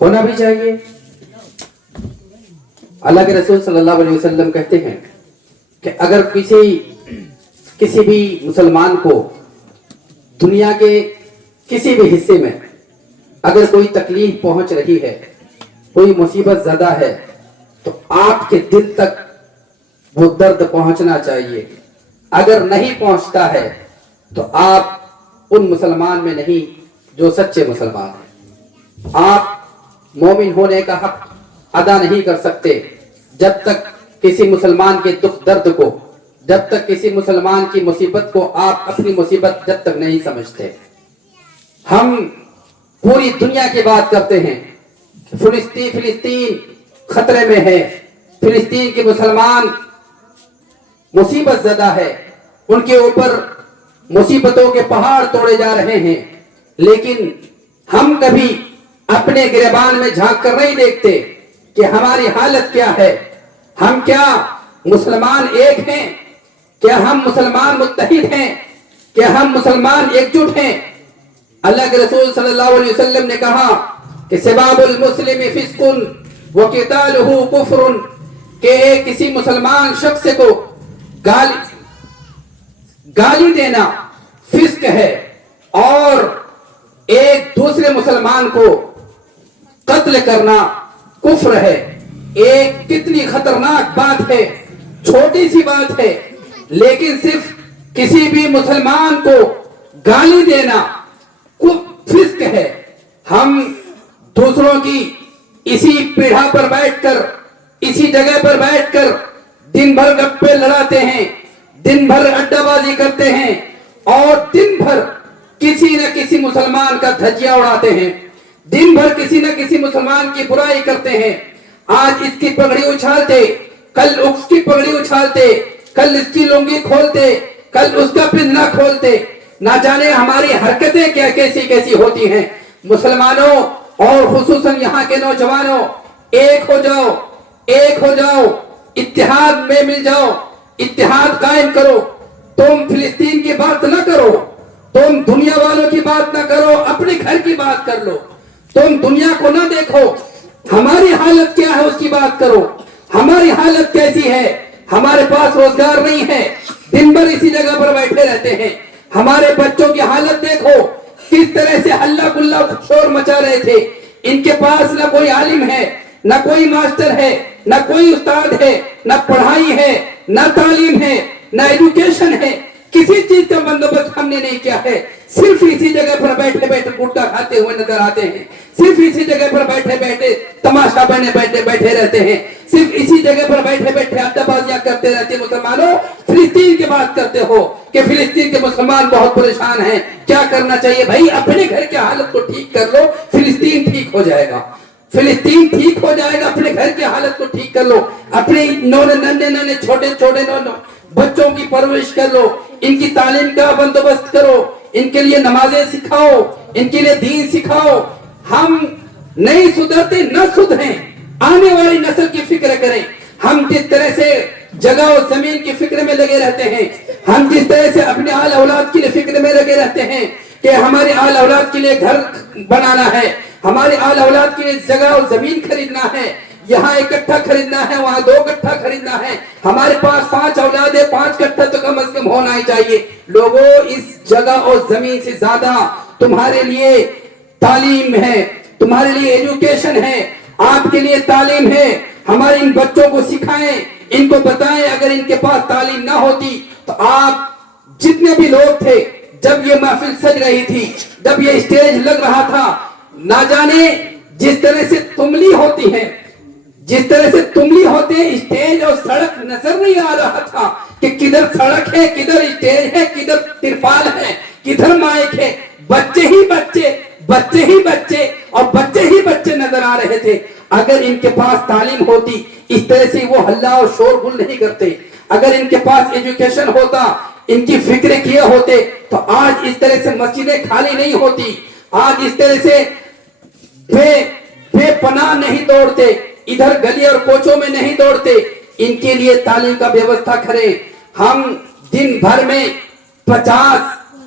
ہونا بھی چاہیے. اللہ کے رسول صلی اللہ علیہ وسلم کہتے ہیں کہ اگر کسی بھی مسلمان کو دنیا کے کسی بھی حصے میں اگر کوئی تکلیف پہنچ رہی ہے، کوئی مصیبت زدہ ہے، تو آپ کے دل تک وہ درد پہنچنا چاہیے. اگر نہیں پہنچتا ہے تو آپ ان مسلمان میں نہیں جو سچے مسلمان ہیں. آپ مومن ہونے کا حق ادا نہیں کر سکتے جب تک کسی مسلمان کے دکھ درد کو، جب تک کسی مسلمان کی مصیبت کو آپ اپنی مصیبت جب تک نہیں سمجھتے. ہم پوری دنیا کی بات کرتے ہیں کہ فلسطین خطرے میں ہے، فلسطین کے مسلمان مصیبت زدہ ہے، ان کے اوپر مصیبتوں کے پہاڑ توڑے جا رہے ہیں، لیکن ہم کبھی اپنے گریبان میں جھانک کر نہیں دیکھتے کہ ہماری حالت کیا ہے. ہم کیا مسلمان ایک ہیں؟ کیا ہم مسلمان متحد ہیں؟ کیا ہم مسلمان ایک جٹ ہیں؟ اللہ کے رسول صلی اللہ علیہ وسلم نے کہا کہ سباب المسلم فسق وقتالہ کفر، کہ کسی مسلمان شخص کو گالی دینا فسق ہے اور ایک دوسرے مسلمان کو قتل کرنا کفر ہے. ایک کتنی خطرناک بات ہے، چھوٹی سی بات ہے، لیکن صرف کسی بھی مسلمان کو گالی دینا فسق ہے. ہم دوسروں کی اسی پیڑھا پر بیٹھ کر، اسی جگہ پر بیٹھ کر دن بھر گپے لڑاتے ہیں، دن بھر اڈا بازی کرتے ہیں اور دن بھر کسی نہ کسی مسلمان کا دھجیہ اڑاتے ہیں، دن بھر کسی نہ کسی مسلمان کی برائی کرتے ہیں. آج اس کی پگڑی اچھالتے، کل اس کی پگڑی اچھالتے، کل اس کی لنگی کھولتے، کل اس کا پنجنا کھولتے. نہ جانے ہماری حرکتیں کیا کیسی ہوتی ہیں. مسلمانوں اور خصوصاً یہاں کے نوجوانوں، ایک ہو جاؤ، ایک ہو جاؤ، اتحاد میں مل جاؤ، اتحاد قائم کرو. تم فلسطین کی بات نہ کرو، تم دنیا والوں کی بات نہ کرو، اپنے گھر کی بات کر لو. تم دنیا کو نہ دیکھو، ہماری حالت کیا ہے اس کی بات کرو. ہماری حالت کیسی ہے؟ ہمارے پاس روزگار نہیں ہے، دن بھر اسی جگہ پر بیٹھے رہتے ہیں. ہمارے بچوں کی حالت دیکھو، کس طرح سے ہلہ گلہ شور مچا رہے تھے. ان کے پاس نہ کوئی عالم ہے، نہ کوئی ماسٹر ہے، نہ کوئی استاد ہے، نہ پڑھائی ہے، نہ تعلیم ہے، نہ ایجوکیشن ہے. کسی چیز کا بندوبست ہم نے نہیں کیا ہے. صرف اسی جگہ پر بیٹھے بیٹھے گٹکا کھاتے ہوئے نظر آتے ہیں، صرف اسی جگہ پر بیٹھے بیٹھے تماشا بنے بیٹھے رہتے ہیں، صرف اسی جگہ پر بیٹھے بیٹھے اڈا بازیاں کرتے رہتے. مسلمانوں، فلسطین کی بات کرتے ہو کہ فلسطین کے مسلمان بہت پریشان ہیں. کیا کرنا چاہیے بھائی؟ اپنے گھر کی حالت کو ٹھیک کر لو، فلسطین ٹھیک ہو جائے گا. فلسطین ٹھیک ہو جائے گا. اپنے گھر کی حالت کو ٹھیک کر لو، اپنے ننھے چھوٹے بچوں کی پرورش کر لو، ان کی تعلیم کا بندوبست کرو، ان کے لیے نمازیں سکھاؤ، ان کے لیے دین سکھاؤ. ہم نہیں سدھرتے، نہ سدھریں، آنے والی نسل کی فکر کریں. ہم جس طرح سے جگہ اور زمین کی فکر میں لگے رہتے ہیں، ہم جس طرح سے اپنے آل اولاد کے لیے فکر میں لگے رہتے ہیں کہ ہمارے آل اولاد کے لیے گھر بنانا ہے، ہمارے آل اولاد کے لیے جگہ اور زمین خریدنا ہے، یہاں 1 کٹھا خریدنا ہے، وہاں 2 کٹھا خریدنا ہے، ہمارے پاس 5 اولاد ہے، 5 کٹھا تو کم از کم ہونا ہی چاہیے. لوگوں، اس جگہ اور زمین سے زیادہ تمہارے لیے تعلیم ہے، تمہارے لیے ایجوکیشن ہے، آپ کے لیے تعلیم ہے. ہمارے ان بچوں کو سکھائیں، ان کو بتائیں. اگر ان کے پاس تعلیم نہ ہوتی تو آپ جتنے بھی لوگ تھے، جب یہ محفل سج رہی تھی، جب یہ اسٹیج لگ رہا تھا، نہ جانے جس طرح سے تملی ہوتی ہے، جس طرح سے تملی ہوتے ہیں، اسٹیج اور سڑک نظر نہیں آ رہا تھا کہ کدھر سڑک ہے، کدھر اسٹیج ہے، کدھر ترپال ہے، کدھر مائک ہے. بچے ہی بچے، بچے ہی بچے اور بچے ہی بچے نظر آ رہے تھے. اگر ان کے پاس تعلیم ہوتی، اس طرح سے وہ ہلہ اور شور گل نہیں کرتے. اگر ان کے پاس ایجوکیشن ہوتا، ان کی فکر کیے ہوتے، تو آج اس طرح سے مسجدیں خالی نہیں ہوتی، آج اس طرح سے بے پناہ نہیں دوڑتے، ادھر گلی اور کوچوں میں نہیں دوڑتے. ان کے لیے تعلیم کا بیوستھا کریں. ہم دن بھر میں 50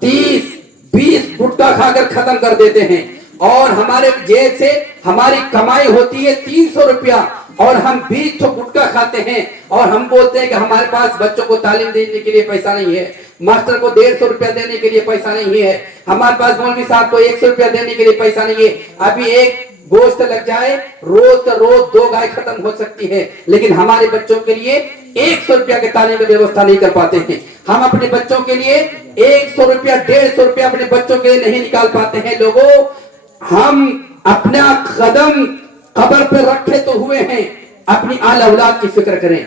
30 20 گٹکا کھا کر ختم کر دیتے ہیں. اور ہمارے جیب سے ہماری کمائی ہوتی ہے 300 روپیہ اور ہم 20 تو گٹکا کھاتے ہیں اور ہم بولتے ہیں کہ ہمارے پاس بچوں کو تعلیم دینے کے لیے پیسہ نہیں ہے, ماسٹر کو 150 روپیہ دینے کے لیے پیسہ نہیں ہے, ہمارے پاس مولوی صاحب کو 100 روپیہ دینے کے لیے پیسہ نہیں ہے. ابھی ایک گوشت لگ جائے روز کا روز 2 گائے ختم ہو سکتی ہے, لیکن ہمارے بچوں کے لیے 100 روپیہ کے تعلیم کی ویوستھا نہیں کر پاتے ہیں. ہم اپنے بچوں کے لیے 100 روپیہ 150 روپیہ اپنے بچوں کے لیے نہیں نکال پاتے ہیں. لوگوں, ہم اپنا قدم قبر پہ رکھے تو ہوئے ہیں, اپنی آل اولاد کی فکر کریں,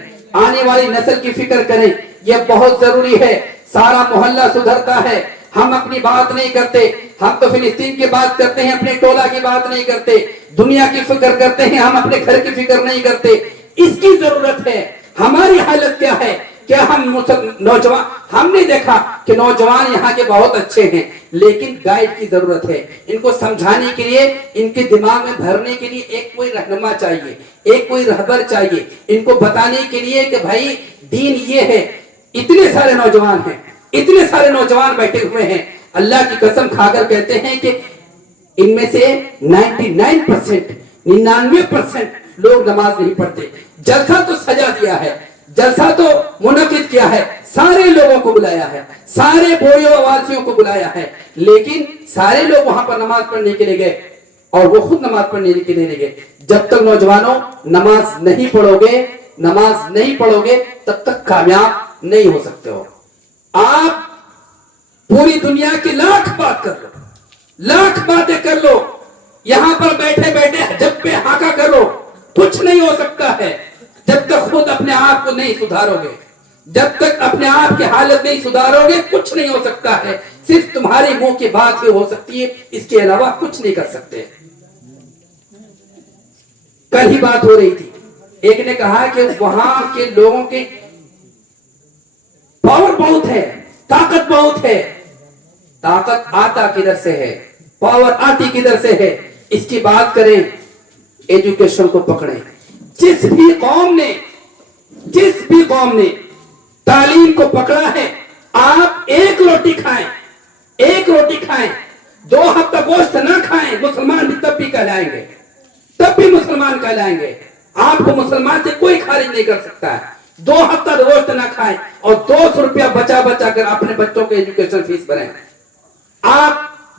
آنے والی نسل کی فکر کریں, یہ بہت ضروری ہے. سارا محلہ سدھرتا ہے, ہم اپنی بات نہیں کرتے, ہم تو فلسطین کی بات کرتے ہیں, اپنے ٹولہ کی بات نہیں کرتے, دنیا کی فکر کرتے ہیں, ہم اپنے گھر کی فکر نہیں کرتے. اس کی ضرورت ہے. ہماری حالت کیا ہے, کیا ہم نوجوان, ہم نے دیکھا کہ نوجوان یہاں کے بہت اچھے ہیں, لیکن گائیڈ کی ضرورت ہے. ان کو سمجھانے کے لیے, ان کے دماغ میں بھرنے کے لیے ایک کوئی رہنما چاہیے, ایک کوئی رہبر چاہیے, ان کو بتانے کے لیے کہ بھائی دین یہ ہے. اتنے سارے نوجوان ہیں, اتنے سارے نوجوان بیٹھے ہوئے ہیں, اللہ کی قسم کھا کر کہتے ہیں کہ ان میں سے 99% لوگ نماز نہیں پڑھتے. جلسہ تو سجا دیا ہے, جلسہ تو منعقد کیا ہے, سارے لوگوں کو بلایا ہے, سارے بوڑھوں واسیوں کو بلایا ہے, لیکن سارے لوگ وہاں پر نماز پڑھنے کے لیے گئے اور وہ خود نماز پڑھنے کے لیے گئے. جب تک نوجوانوں نماز نہیں پڑھو گے, نماز نہیں پڑھو گے, تب تک کامیاب نہیں ہو سکتے ہو. آپ پوری دنیا کی لاکھ بات کر لو, لاکھ باتیں کر لو, یہاں پر بیٹھے بیٹھے جب پہ ہاکا کر لو, کچھ نہیں ہو سکتا ہے جب تک خود اپنے آپ کو نہیں سدھارو گے. جب تک اپنے آپ کی حالت نہیں سدھارو گے کچھ نہیں ہو سکتا ہے. صرف تمہاری منہ کی بات ہی ہو سکتی ہے, اس کے علاوہ کچھ نہیں کر سکتے. کل ہی بات ہو رہی تھی, ایک نے کہا کہ وہاں کے لوگوں کے پاور بہت ہے, طاقت بہت ہے. طاقت آتا کدھر سے ہے, پاور آتی کدھر سے ہے, اس کی بات کریں. ایجوکیشن کو پکڑیں. جس بھی قوم نے تعلیم کو پکڑا ہے, آپ ایک روٹی کھائیں, 2 ہفتہ گوشت نہ کھائیں, مسلمان بھی تب بھی کہلائیں گے, تب بھی مسلمان کہلائیں گے. آپ کو مسلمان سے کوئی خارج نہیں کر سکتا ہے. 2 ہفتہ گوشت نہ کھائیں اور 200 روپیہ بچا کر اپنے بچوں کے ایجوکیشن فیس بھریں. آپ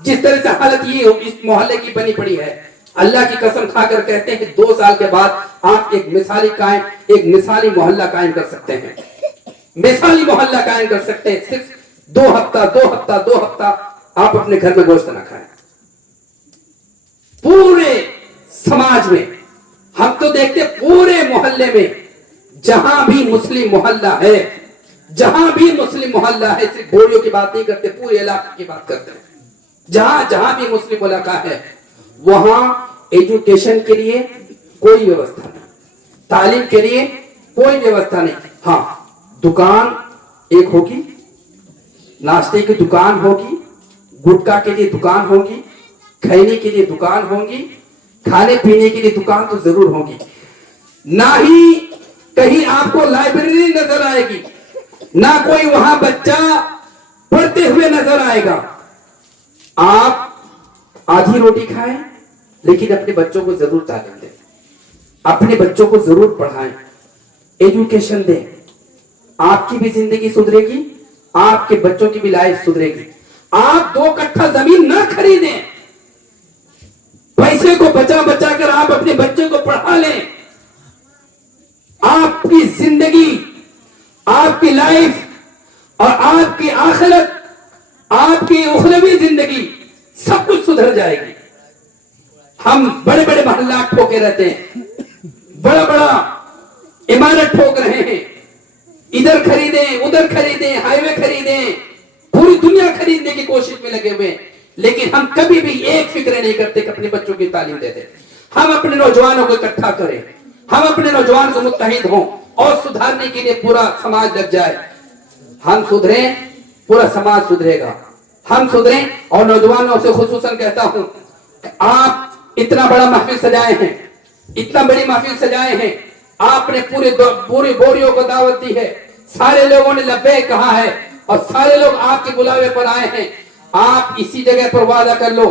جس طرح سے حالت یہ اس محلے کی بنی پڑی ہے, اللہ کی قسم کھا کر کہتے ہیں کہ 2 سال کے بعد آپ ایک مثالی محلہ قائم کر سکتے ہیں, مثالی محلہ قائم کر سکتے ہیں. صرف 2 ہفتہ آپ اپنے گھر میں گوشت نہ کھائیں. پورے سماج میں ہم تو دیکھتے پورے محلے میں جہاں بھی مسلم محلہ ہے, صرف بوڑھیوں کی بات نہیں کرتے, پورے علاقے کی بات کرتے ہیں. جہاں بھی مسلم علاقہ ہے وہاں ایجوکیشن کے لیے کوئی ویوستھا نہیں, تعلیم کے لیے کوئی ویوستھا نہیں. ہاں, دکان ایک ہوگی, ناشتے کی دکان ہوگی, گٹکا کے لیے دکان ہوگی, کھانے کے لیے دکان ہوگی, کھانے پینے کے لیے دکان تو ضرور ہوگی. نہ ہی کہیں آپ کو لائبریری نظر آئے گی, نہ کوئی وہاں بچہ پڑھتے ہوئے نظر آئے گا. آپ آدھی روٹی کھائیں لیکن اپنے بچوں کو ضرور تعلیم دیں, اپنے بچوں کو ضرور پڑھائیں, ایجوکیشن دیں. آپ کی بھی زندگی سدھرے گی, آپ کے بچوں کی بھی لائف سدھرے گی. آپ 2 کٹھا زمین نہ خریدیں, پیسے کو بچا کر آپ اپنے بچے کو پڑھا لیں. آپ کی زندگی, آپ کی لائف اور آپ کی آخرت, آپ کی اخروی زندگی سب کچھ سدھر جائے گی. ہم بڑے بڑے محلات ٹھوکے رہتے ہیں, بڑا عمارت ٹھوک رہے ہیں, ادھر خریدیں ادھر خریدیں, ہائی وے خریدیں, پوری دنیا خریدنے کی کوشش میں لگے ہوئے, لیکن ہم کبھی بھی ایک فکر نہیں کرتے کہ اپنے بچوں کی تعلیم دے دیں. ہم اپنے نوجوانوں کو اکٹھا کریں, ہم اپنے نوجوان کو متحد ہوں اور سدھارنے کے لیے پورا سماج لگ جائے. ہم سدھریں, پورا سماج سدھرے گا. ہم سدھریں. اور نوجوانوں سے خصوصاً کہتا ہوں, آپ اتنا بڑا محفل سجائے ہیں, اتنا بڑی محفل سجائے ہیں, آپ نے پوری بوڑھیوں کو دعوت دی ہے, سارے لوگوں نے لبیک کہا ہے اور سارے لوگ آپ کے بلاوے پر آئے ہیں. آپ اسی جگہ پر وعدہ کر لو